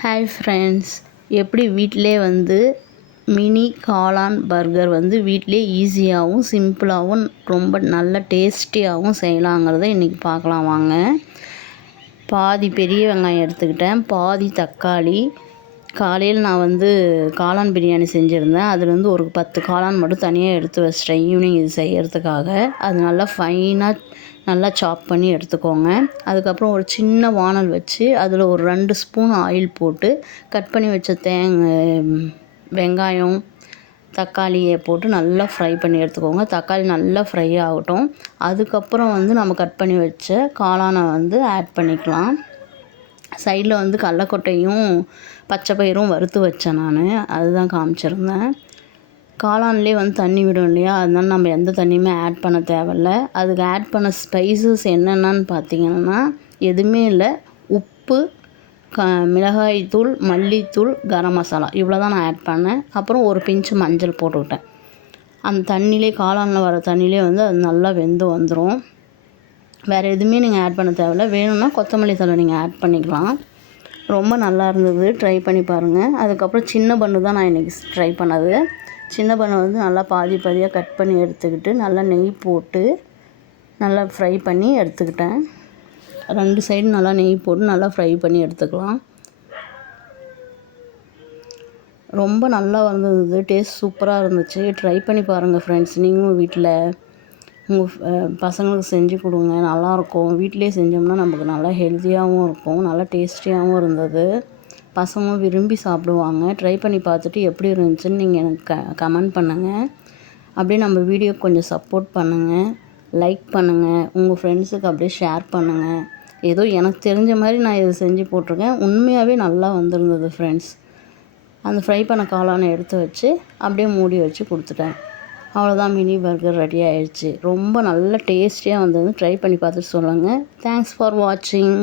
Hi friends, எப்படி வீட்டிலே வந்து மினி காளான் பர்கர் வந்து வீட்டிலே ஈஸியாகவும் சிம்பிளாகவும் ரொம்ப நல்ல டேஸ்டியாகவும் செய்யலாங்கிறத இன்றைக்கி பார்க்கலாம் வாங்க. பாதி பெரிய வெங்காயம் எடுத்துக்கிட்டேன், பாதி தக்காளி. காலையில் நான் வந்து காளான் பிரியாணி செஞ்சுருந்தேன். அதில் வந்து ஒரு 10 காளான் மட்டும் தனியாக எடுத்து வச்சிட்டேன் ஈவினிங் இது செய்கிறதுக்காக. அது நல்லா ஃபைனாக நல்லா சாப் பண்ணி எடுத்துக்கோங்க. அதுக்கப்புறம் ஒரு சின்ன வானல் வச்சு அதில் ஒரு 2 ஸ்பூன் ஆயில் போட்டு கட் பண்ணி வச்ச வெங்காயம் தக்காளியை போட்டு நல்லா ஃப்ரை பண்ணி எடுத்துக்கோங்க. தக்காளி நல்லா ஃப்ரை ஆகட்டும். அதுக்கப்புறம் வந்து நம்ம கட் பண்ணி வச்ச காளானை வந்து ஆட் பண்ணிக்கலாம். சைடில் வந்து கடலக்கொட்டையும் பச்சை பயிரும் வறுத்து வச்சேன் நான், அதுதான் காமிச்சிருந்தேன். காளான்லேயே வந்து தண்ணி விடும் இல்லையா, அதனால நம்ம எந்த தண்ணியுமே ஆட் பண்ண தேவையில்ல. அதுக்கு ஆட் பண்ண ஸ்பைசஸ் என்னென்னு பார்த்தீங்கன்னா எதுவுமே இல்லை, உப்பு, மிளகாய்த்தூள், மல்லித்தூள், கரம் மசாலா, இவ்வளோ தான் நான் ஆட் பண்ணேன். அப்புறம் ஒரு பிஞ்சு மஞ்சள் போட்டுக்கிட்டேன். அந்த தண்ணியிலே காளானில் வர தண்ணியிலே வந்து அது நல்லா வெந்து வந்துடும். வேறு எதுவுமே நீங்கள் ஆட் பண்ண தேவையில்ல. வேணும்னா கொத்தமல்லி தழை நீங்கள் ஆட் பண்ணிக்கலாம். ரொம்ப நல்லா இருந்தது, ட்ரை பண்ணி பாருங்கள். அதுக்கப்புறம் சின்ன பன்னு தான் நான் இன்றைக்கி ட்ரை பண்ணது. சின்ன பன்னை வந்து நல்லா பாதி பாதியாக கட் பண்ணி எடுத்துக்கிட்டு நல்லா நெய் போட்டு நல்லா ஃப்ரை பண்ணி எடுத்துக்கிட்டேன். 2 சைடு நல்லா நெய் போட்டு நல்லா ஃப்ரை பண்ணி எடுத்துக்கலாம். ரொம்ப நல்லா வந்தது, டேஸ்ட் சூப்பராக இருந்துச்சு. ட்ரை பண்ணி பாருங்கள் ஃப்ரெண்ட்ஸ். நீங்களும் வீட்டில் உங்கள் பசங்களுக்கு செஞ்சு கொடுங்க, நல்லாயிருக்கும். வீட்டிலே செஞ்சோம்னா நமக்கு நல்லா ஹெல்த்தியாகவும் இருக்கும், நல்லா டேஸ்டியாகவும் இருந்தது. பசங்களும் விரும்பி சாப்பிடுவாங்க. ட்ரை பண்ணி பார்த்துட்டு எப்படி இருந்துச்சுன்னு நீங்கள் எனக்கு கமெண்ட் பண்ணுங்கள். அப்படியே நம்ம வீடியோக்கு கொஞ்சம் சப்போர்ட் பண்ணுங்கள், லைக் பண்ணுங்கள், உங்கள் ஃப்ரெண்ட்ஸுக்கு அப்படியே ஷேர் பண்ணுங்கள். ஏதோ எனக்கு தெரிஞ்ச மாதிரி நான் இதை செஞ்சு போட்டிருக்கேன். உண்மையாகவே நல்லா வந்திருந்தது ஃப்ரெண்ட்ஸ். அந்த ஃப்ரை பண்ண காளானை எடுத்து வச்சு அப்படியே மூடி வச்சு கொடுத்துட்டேன். அவ்வளோதான், மினி பர்கர் ரெடி ஆயிடுச்சு. ரொம்ப நல்ல டேஸ்டியாக வந்தது. ட்ரை பண்ணி பார்த்துட்டு சொல்லுங்கள். தேங்க்ஸ் ஃபார் வாட்சிங்.